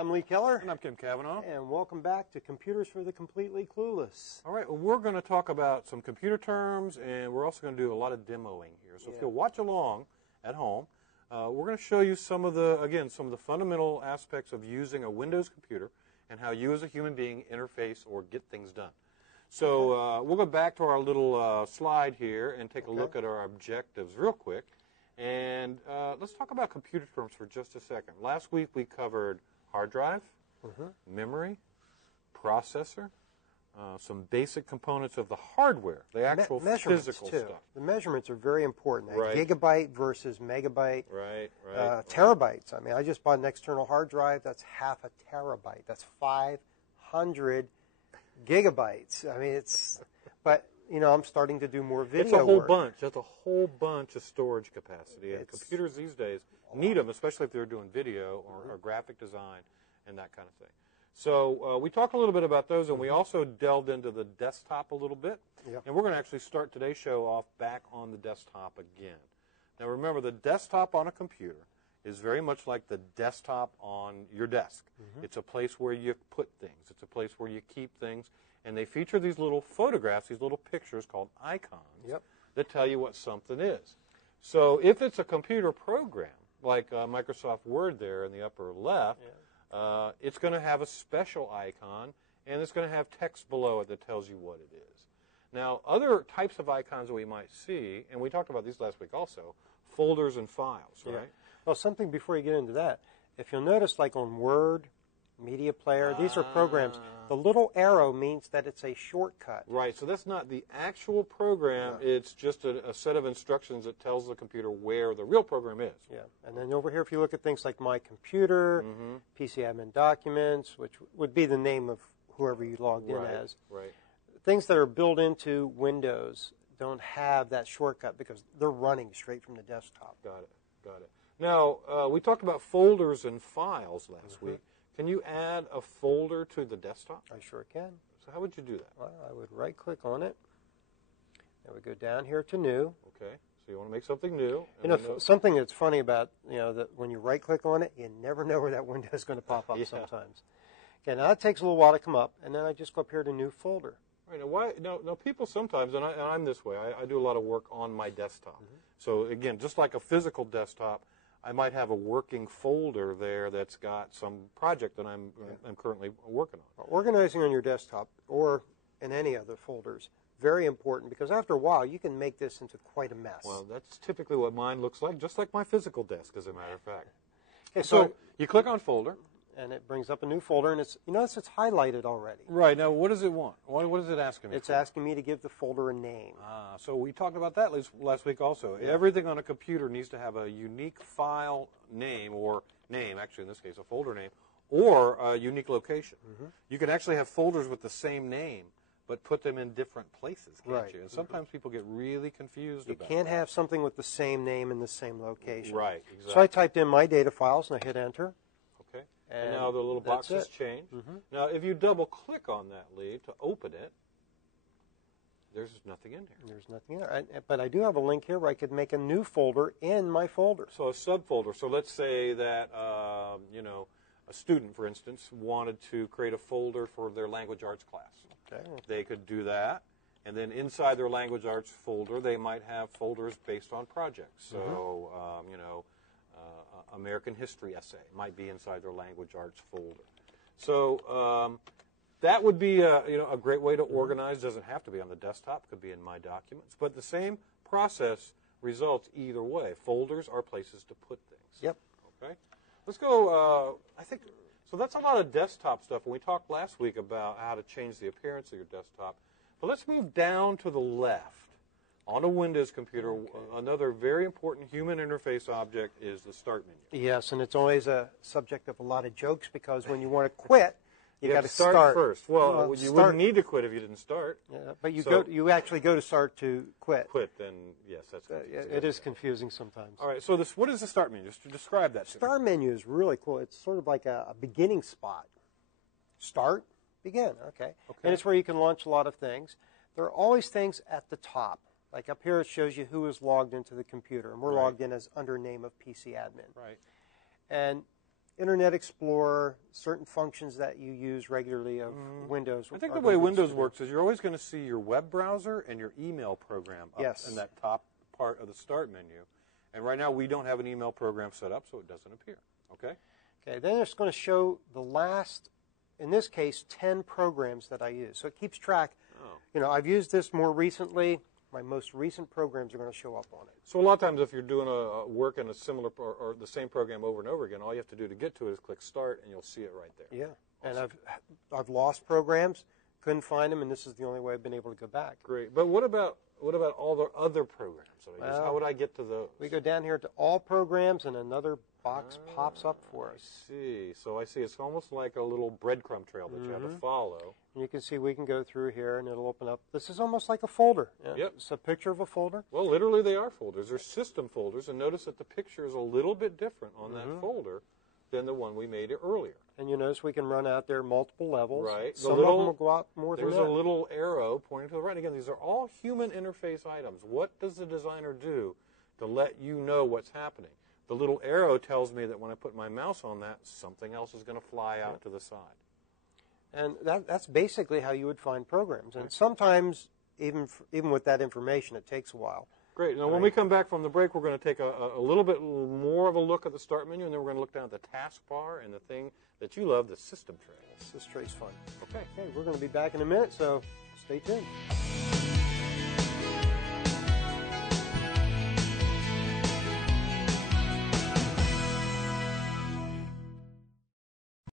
I'm Lee Keller. And I'm Kim Cavanaugh. And welcome back to Computers for the Completely Clueless. All right, well, we're going to talk about some computer terms, and we're also going to do a lot of demoing here. So if you'll watch along at home, we're going to show you some of the fundamental aspects of using a Windows computer and how you as a human being interface or get things done. So we'll go back to our little slide here and take a look at our objectives real quick. And let's talk about computer terms for just a second. Last week we covered hard drive, memory, processor, some basic components of the hardware, the actual physical stuff. The measurements are very important. Right. Gigabyte versus megabyte. Right. Terabytes. I mean, I just bought an external hard drive. That's half a terabyte. That's 500 gigabytes. I mean, but you know, I'm starting to do more video It's a whole work. bunch. That's a whole bunch of storage capacity. And computers these days need them, especially if they're doing video or graphic design and that kind of thing. So we talked a little bit about those, and we also delved into the desktop a little bit. Yep. And we're going to actually start today's show off back on the desktop again. Now remember, the desktop on a computer is very much like the desktop on your desk. It's a place where you put things. It's a place where you keep things. And they feature these little photographs, these little pictures called icons that tell you what something is. So if it's a computer program, like Microsoft Word there in the upper left, it's going to have a special icon, and it's going to have text below it that tells you what it is. Now, other types of icons that we might see, and we talked about these last week also, folders and files, right? Well, something before you get into that, if you'll notice, like on Word, Media Player, these are programs. The little arrow means that it's a shortcut. Right, so that's not the actual program. It's just a set of instructions that tells the computer where the real program is. Yeah, and then over here, if you look at things like My Computer, PC Admin Documents, which would be the name of whoever you logged in as. Right. Things that are built into Windows don't have that shortcut because they're running straight from the desktop. Got it. Now, we talked about folders and files last week. Can you add a folder to the desktop? I sure can. So how would you do that? Well, I would right-click on it. Then we go down here to New. Okay, so you want to make something new. You know, something that's funny about, that when you right-click on it, you never know where that window is going to pop up sometimes. Okay, now that takes a little while to come up, and then I just go up here to New Folder. Right, now people sometimes, and I'm this way, I do a lot of work on my desktop. So again, just like a physical desktop, I might have a working folder there that's got some project that I'm currently working on. Organizing on your desktop or in any other folders, very important, because after a while you can make this into quite a mess. Well, that's typically what mine looks like, just like my physical desk, as a matter of fact. Okay, so you click on Folder. And it brings up a new folder, and it's highlighted already. Right, now what does it want? What is it asking me It's for? asking me to give the folder a name. So we talked about that last week also. Everything on a computer needs to have a unique file name, or name, actually in this case a folder name, or a unique location. You can actually have folders with the same name, but put them in different places, can't you? And sometimes people get really confused about that. You can't have something with the same name in the same location. Right, exactly. So I typed in my data files, and I hit Enter. Okay. And now the little box has changed. Now, if you double-click on that, Lee, to open it, there's nothing in here. There's nothing in there. But I do have a link here where I could make a new folder in my folder. So a subfolder. So let's say that, a student, for instance, wanted to create a folder for their language arts class. Okay. They could do that. And then inside their language arts folder, they might have folders based on projects. So, American history essay might be inside their language arts folder. So that would be a great way to organize. Doesn't have to be on the desktop. Could be in My Documents. But the same process results either way. Folders are places to put things. Yep. Okay. Let's go. So that's a lot of desktop stuff. And we talked last week about how to change the appearance of your desktop. But let's move down to the left. On a Windows computer, another very important human interface object is the Start menu. Yes, and it's always a subject of a lot of jokes because when you want to quit, you got to start first. Well, you wouldn't need to quit if you didn't start. Yeah, but you actually go to Start to quit. Quit, then yes, that's confusing. It is confusing sometimes. All right, so what is the Start menu? Just to describe that. Start menu is really cool. It's sort of like a beginning spot. Start, begin. Okay. And it's where you can launch a lot of things. There are always things at the top. Like up here, it shows you who is logged into the computer, and we're logged in as under name of PC admin. Right. And Internet Explorer, certain functions that you use regularly of Windows. I think the way Windows works is you're always going to see your web browser and your email program up in that top part of the Start menu. And right now we don't have an email program set up, so it doesn't appear. Okay? Okay, then it's going to show the last, in this case, 10 programs that I use. So it keeps track. Oh. You know, I've used this more recently. My most recent programs are going to show up on it. So a lot of times if you're doing a work in a similar or the same program over and over again, all you have to do to get to it is click Start, and you'll see it right there. Yeah, Awesome. and I've lost programs, couldn't find them, and this is the only way I've been able to go back. Great. But what about all the other programs that I use? How would I get to those? We go down here to All Programs, and another box pops up for us. I see. So I see. It's almost like a little breadcrumb trail that you have to follow. And you can see we can go through here, and it'll open up. This is almost like a folder. Yep. It's a picture of a folder. Well, literally they are folders. They're system folders, and notice that the picture is a little bit different on that folder than the one we made earlier. And you notice we can run out there multiple levels. Right. Some of them will go out more than that. There's a little arrow pointing to the right. Again, these are all human interface items. What does the designer do to let you know what's happening? The little arrow tells me that when I put my mouse on that, something else is going to fly out to the side. And that's basically how you would find programs. And sometimes, even with that information, it takes a while. Great. Now, when we come back from the break, we're going to take a little bit more of a look at the Start menu, and then we're going to look down at the taskbar and the thing that you love, the system tray. This tray's fun. Okay. Okay, we're going to be back in a minute, so stay tuned.